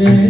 ninguém.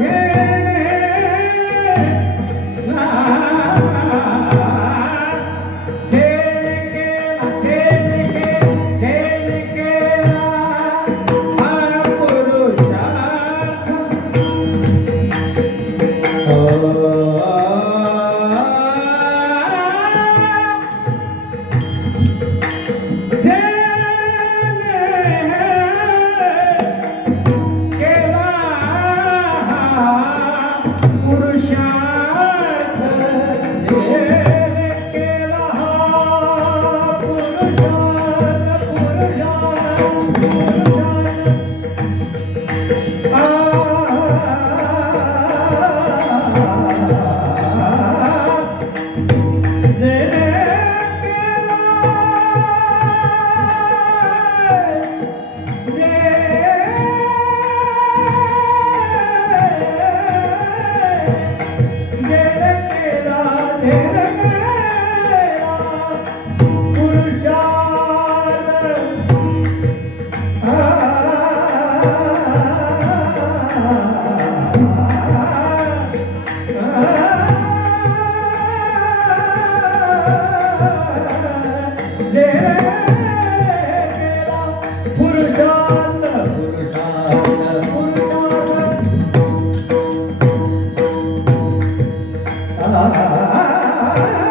Yeah. Ah!